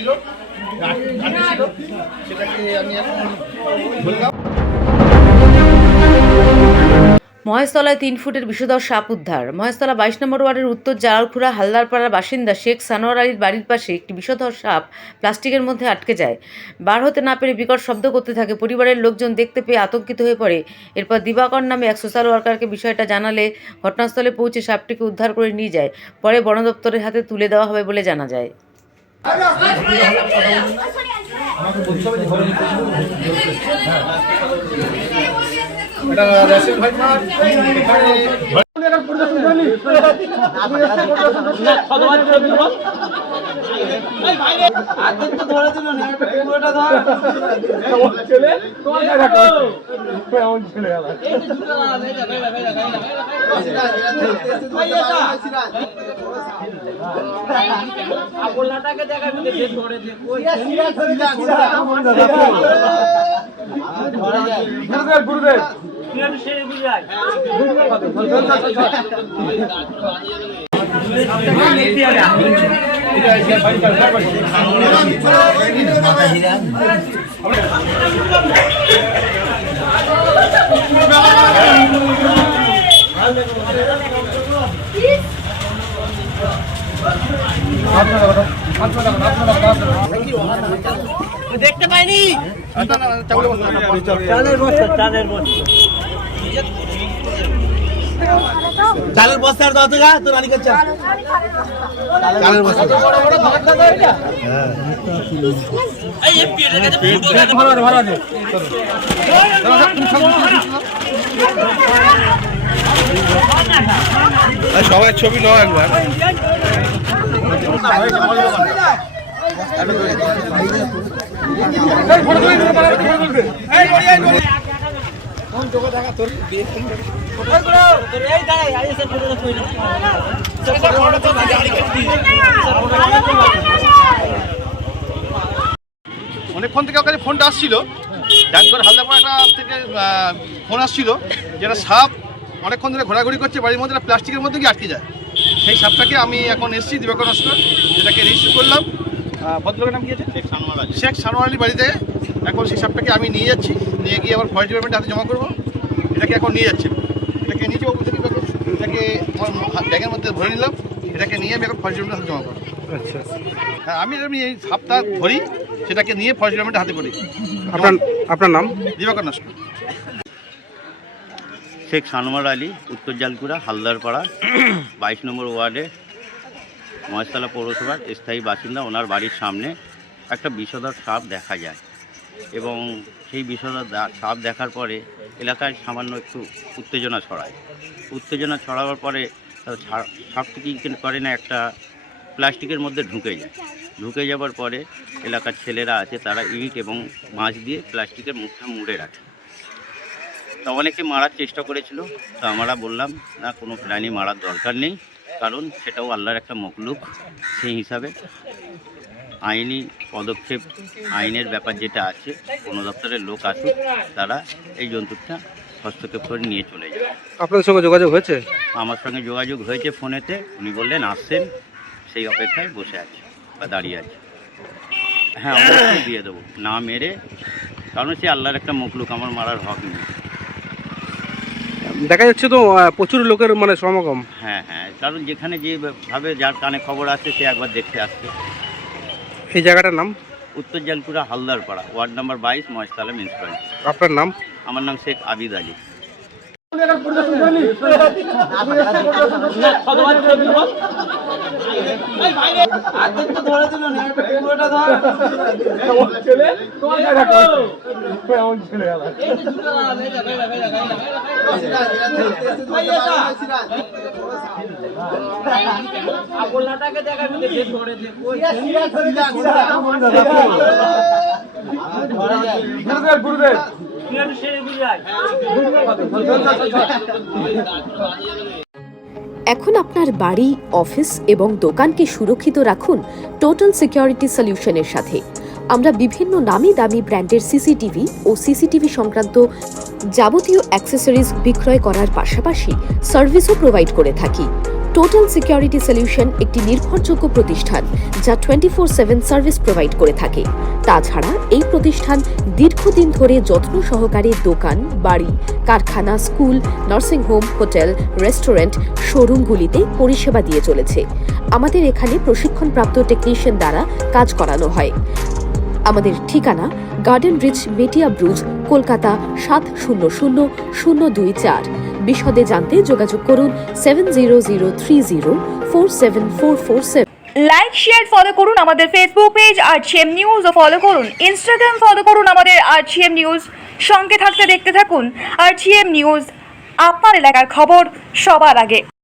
ছিল, সেটাকে আমি এখন বললাম। মহেশতলায় 3 ফুটের বিষধর সাপ উদ্ধার। মহেশতলা 22 নম্বর ওয়ার্ডের উত্তর জালালখুড়া হালদারপাড়ার বাসিন্দা শেখ সানোয়ার আলীর বাড়ির পাশে একটি বিষধর সাপ প্লাস্টিকের মধ্যে আটকে যায়। বার হতে না পেরে বিকট শব্দ করতে থাকে। পরিবারের লোকজন দেখতে পেয়ে আতঙ্কিত হয়ে পড়ে। এরপর দিবাকর নামে এক সোশ্যাল ওয়ার্কারকে বিষয়টা জানালে ঘটনাস্থলে পৌঁছে সাপটিকে উদ্ধার করে নিয়ে যায়। পরে বন দপ্তরের হাতে তুলে দেওয়া হবে বলে জানা যায়। দেখতে পাইনি চালের বস্তার দাও তো যা তোর আনি কাছে চালের বস্তা এই পেটের কাছে ভালো ভালো আছে সবাই ছবি নাও একবার। অনেকক্ষণ থেকে ওর কাছে ফোনটা আসছিল, ডাকঘর হালদারপাড়া থেকে ফোন আসছিল যেটা সাপ অনেকক্ষণ ধরে ঘোরাঘুরি করছে বাড়ির মধ্যে, প্লাস্টিকের মধ্যে গিয়ে আটকে যায়। সেই সাপটাকে আমি এখন এসেছি দিবাকর নস্কর, যেটাকে রেজিস্টার করলাম। ভদ্রলোকের নাম কি আছে? শেখ সানোয়ার আলী বাড়িতে। এখন সেই সাপটাকে আমি নিয়ে যাচ্ছি, নিয়ে গিয়ে আবার ফরেস্ট ডিপার্টমেন্টে হাতে জমা করবো। এটাকে এখন নিয়ে যাচ্ছি, এটাকে নিচে এটাকে ব্যাগের মধ্যে ধরে নিলাম, এটাকে নিয়ে আমি এখন ফরেস্ট ডিপার্টমেন্টে হাতে জমা করবো। আচ্ছা, হ্যাঁ, আমি এই সাপটা ধরি, সেটাকে নিয়ে ফরেস্ট ডিপার্টমেন্টে হাতে করি। আপনার নাম? দিবাকর নস্কর। শেখ সানোয়ার আলী, উত্তর জালকুড়া হালদারপাড়া 22 নম্বর ওয়ার্ডে মহেশতলা পৌরসভার স্থায়ী বাসিন্দা। ওনার বাড়ির সামনে একটা বিষধর সাপ দেখা যায় এবং সেই বিষধর সাপ দেখার পরে এলাকায় সামান্য একটু উত্তেজনা ছড়াবার পরে সাপটি কী করে না, একটা প্লাস্টিকের মধ্যে ঢুকে যাবার পরে এলাকার ছেলেরা আছে, তারা ইট এবং মাছ দিয়ে প্লাস্টিকের মুখটা মুড়ে রাখে। তা অনেকে মারার চেষ্টা করেছিল, তো আমরা বললাম না, কোনো প্রাণী মারার দরকার নেই, কারণ সেটাও আল্লাহর একটা মখলুক। সেই হিসাবে আইনি পদক্ষেপ, আইনের ব্যাপার যেটা আছে, বন দপ্তরের লোক আসুক, তারা এই জন্তুটা হস্তক্ষেপ করে নিয়ে চলে যায়। আপনাদের সঙ্গে যোগাযোগ হয়েছে? আমার সঙ্গে যোগাযোগ হয়েছে ফোনেতে, উনি বললেন আসছেন, সেই অপেক্ষায় বসে আছে বা দাঁড়িয়ে আছে। হ্যাঁ, অবশ্যই দিয়ে দেবো, না মেরে, কারণ সে আল্লাহর একটা মখলুক, আমার মারার হক নেই। দেখা যাচ্ছে তো প্রচুর লোকের সমাগম। হ্যাঁ, কারণ যেখানে যেভাবে যার কানে খবর আসছে সে একবার দেখতে আসছে। এই জায়গাটার নাম? উত্তর Jalkura Haldarpara, ward number 22, Maheshtala municipality. আপনার নাম? আমার নাম শেখ আবিদ আলী। এখন আপনার বাড়ি, অফিস এবং দোকানকে সুরক্ষিত রাখুন টোটাল সিকিউরিটি সলিউশনের সাথে। আমরা বিভিন্ন নামি দামি ব্র্যান্ডের সিসিটিভি ও সিসিটিভি সংক্রান্ত যাবতীয় অ্যাক্সেসরিজ বিক্রয় করার পাশাপাশি সার্ভিসও প্রোভাইড করে থাকি। টোটাল সিকিউরিটি সলিউশন একটি নির্ভরযোগ্য প্রতিষ্ঠান যা 24/7 সার্ভিস প্রোভাইড করে থাকে। তাছাড়া এই প্রতিষ্ঠান দীর্ঘদিন ধরে যত্ন সহকারে দোকান, বাড়ি, কারখানা, স্কুল, নার্সিংহোম, হোটেল, রেস্টুরেন্ট, শোরুমগুলিতে পরিষেবা দিয়ে চলেছে। আমাদের এখানে প্রশিক্ষণপ্রাপ্ত টেকনিশিয়ান দ্বারা কাজ করানো হয়। আমাদের ঠিকানা গার্ডেন রিচ, মেটিয়া ব্রুজ, কলকাতা 700024। বিশদে জানতে যোগাযোগ করুন 7003047447। লাইক শেয়ার ফলো করুন আমাদের ফেসবুক পেজ RGM নিউজ ও ফলো করুন ইনস্টাগ্রাম ফলো করুন আমাদের RGM নিউজ। সঙ্গে থাকতে দেখতে থাকুন RGM নিউজ, আপনার এলাকার খবর সবার আগে।